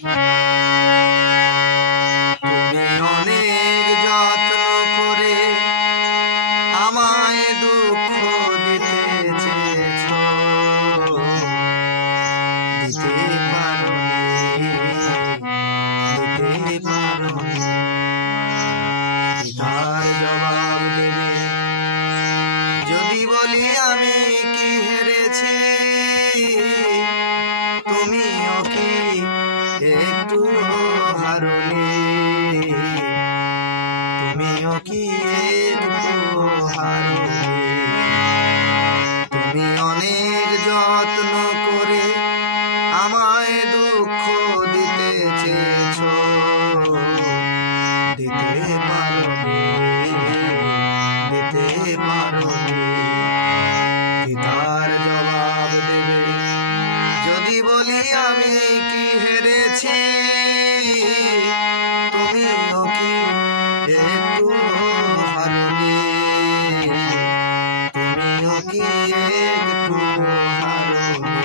তুমি অনেক যত্ন করে আমায় দুঃখ দিতে চেয়েছো, দিতে পারোনি, দিতে পারোনি। তার জবাব দেবে যদি বলি আমি কি হেরেছি, তুমিও কি একটু হারোনি, তুমিও কি একটু হারোনি। তুমি অনেক যত্ন করে আমায় দুঃখ দিতে চেয়েছো, দিতে পারোনি, দিতে পারোনি। কি তার জবাব দেবে যদি বলি আমি কি হেরেছি, তুমিও কি একটু হারোনি, তুমিও কি একটু হারোনি।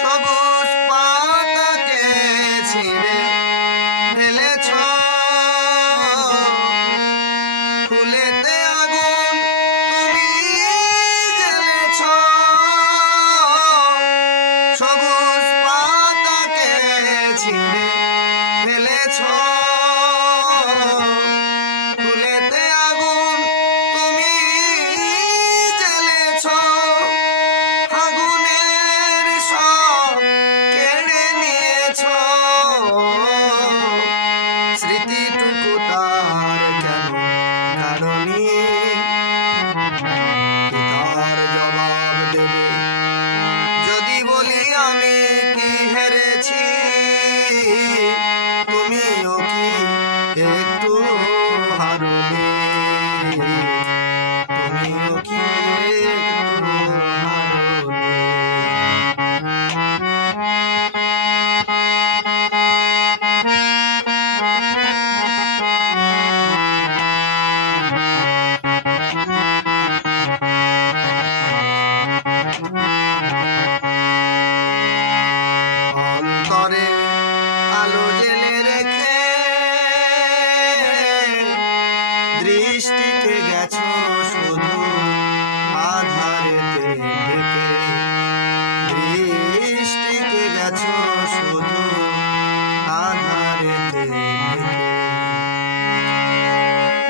সবুজ পাতাকে ছিঁড়ে ফেলেছ, ফুলেতে আগুন তুমি জ্বেলেছ। সবুজ পাতাকে ছিঁড়ে ফেলেছ, ফুলেতে আগুন তুমি জ্বেলেছ। আগুনের সব কেড়ে নিয়েছ, স্মৃতিটুকু তার কেন কারণী। তার জবাব দেবে যদি বলি আমি কি হেরেছি, তুমিও কি একটু হারোনি, তুমিও কি একটু হারোনি। অন্তরে আলো জেলে রেখে দৃষ্টিকে গেছো শুধু আধারেতে ঢেকে, দৃষ্টিকে গেছো শুধু আধারেতে ঢেকে।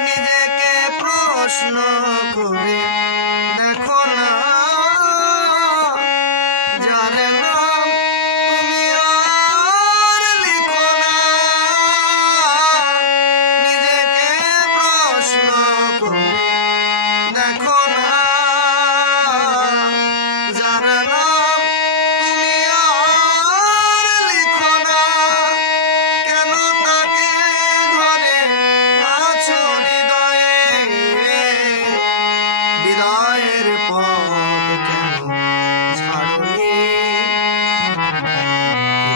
নিজেকে প্রশ্ন করে দেখো না, যার নাম তুমি আর লিখো না। নিজেকে প্রশ্ন করে দেখো না, যার নাম তুমি আর লিখো না। কেন তাকে ধরে আছো হৃদয়ে, বিদায়ের পথ কেন ছাড়োনি।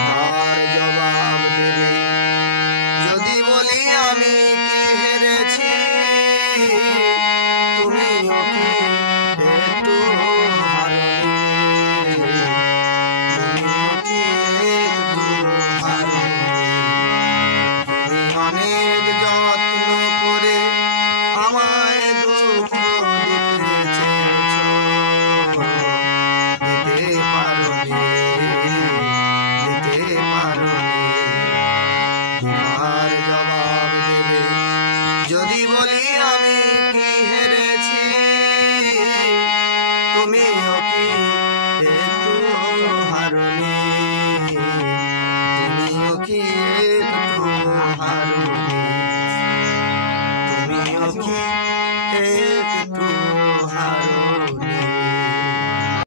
তার জবাব দেবে যদি বলি আমি কি হেরেছি, তুমিও কি একটু হারোনি, তুমিও কি একটু হারোনি। তুমি অনেক যত্ন করে আমায় দুঃখ দিতে চেয়েছো, দিতে পারোনি, দিতে পারোনি। আর জবাব দেবে যদি বলি আমি কি হেরেছি,